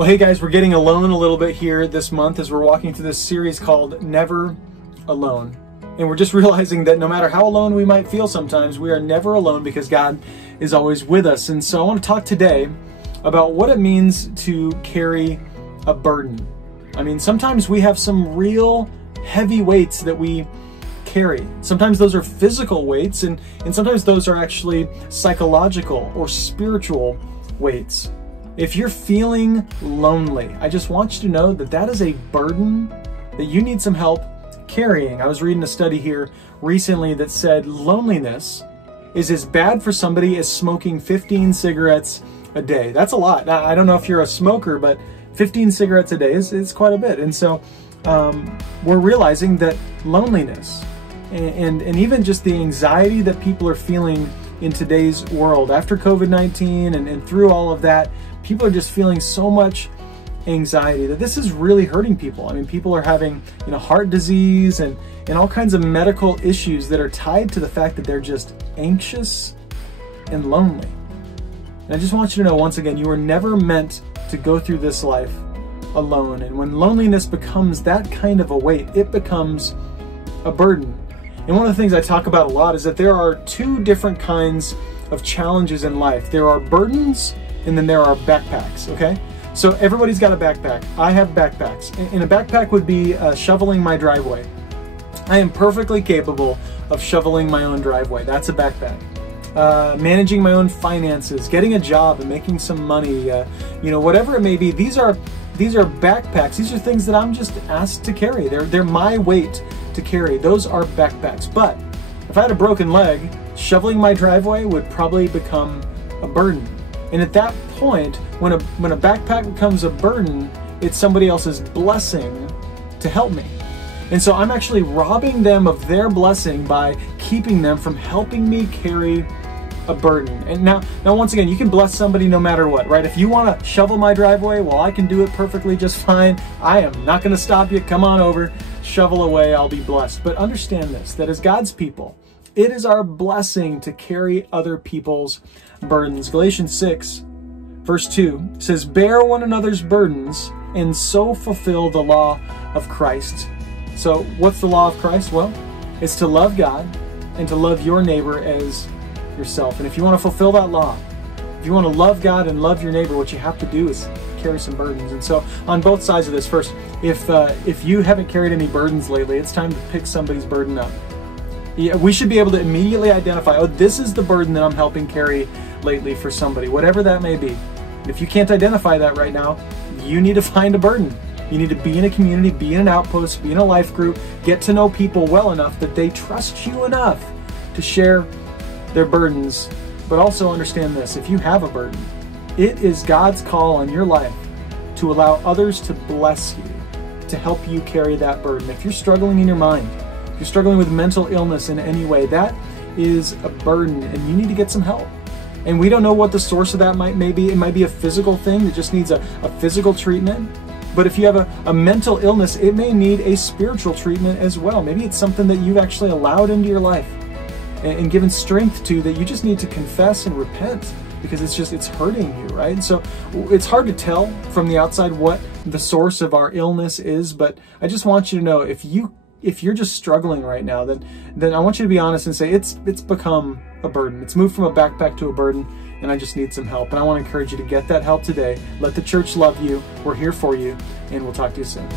Well, hey guys, we're getting alone a little bit here this month as we're walking through this series called Never Alone. And we're just realizing that no matter how alone we might feel sometimes, we are never alone because God is always with us. And so I want to talk today about what it means to carry a burden. I mean, sometimes we have some real heavy weights that we carry. Sometimes those are physical weights, and sometimes those are actually psychological or spiritual weights. If you're feeling lonely, I just want you to know that that is a burden that you need some help carrying. I was reading a study here recently that said loneliness is as bad for somebody as smoking 15 cigarettes a day. That's a lot. Now, I don't know if you're a smoker, but 15 cigarettes a day is quite a bit. And so we're realizing that loneliness and even just the anxiety that people are feeling in today's world after COVID-19 and through all of that, people are just feeling so much anxiety that this is really hurting people. I mean, people are having, heart disease and all kinds of medical issues that are tied to the fact that they're just anxious and lonely. And I just want you to know, once again, you were never meant to go through this life alone. And when loneliness becomes that kind of a weight, it becomes a burden. And one of the things I talk about a lot is that there are two different kinds of challenges in life. There are burdens and then there are backpacks, okay? So everybody's got a backpack. I have backpacks. And a backpack would be shoveling my driveway. I am perfectly capable of shoveling my own driveway. That's a backpack. Managing my own finances, getting a job and making some money, whatever it may be. These are backpacks. These are things that I'm just asked to carry. They're my weight to carry. Those are backpacks. But if I had a broken leg, shoveling my driveway would probably become a burden. And at that point, when a backpack becomes a burden, it's somebody else's blessing to help me. And so I'm actually robbing them of their blessing by keeping them from helping me carry a burden. And now once again, you can bless somebody no matter what, right? If you want to shovel my driveway, well, I can do it perfectly just fine. I am not going to stop you. Come on over, shovel away, I'll be blessed. But understand this, that as God's people, it is our blessing to carry other people's burdens. Galatians 6, verse 2 says, "Bear one another's burdens and so fulfill the law of Christ." So what's the law of Christ? Well, it's to love God and to love your neighbor as yourself. And if you want to fulfill that law, if you want to love God and love your neighbor, what you have to do is carry some burdens. And so on both sides of this, first, if you haven't carried any burdens lately, it's time to pick somebody's burden up. Yeah, we should be able to immediately identify, oh, this is the burden that I'm helping carry lately for somebody, whatever that may be. If you can't identify that right now, you need to find a burden. You need to be in a community, be in an outpost, be in a life group, get to know people well enough that they trust you enough to share their burdens. But also understand this, if you have a burden, it is God's call on your life to allow others to bless you, to help you carry that burden. If you're struggling in your mind, if you're struggling with mental illness in any way, that is a burden and you need to get some help. And we don't know what the source of that may be. It might be a physical thing that just needs a physical treatment. But if you have a mental illness, it may need a spiritual treatment as well. Maybe it's something that you've actually allowed into your life and given strength to, that you just need to confess and repent because it's hurting you, right? And so it's hard to tell from the outside what the source of our illness is, but I just want you to know, if you're just struggling right now, then I want you to be honest and say, it's become a burden. It's moved from a backpack to a burden, and I just need some help. And I want to encourage you to get that help today. Let the church love you. We're here for you, and we'll talk to you soon.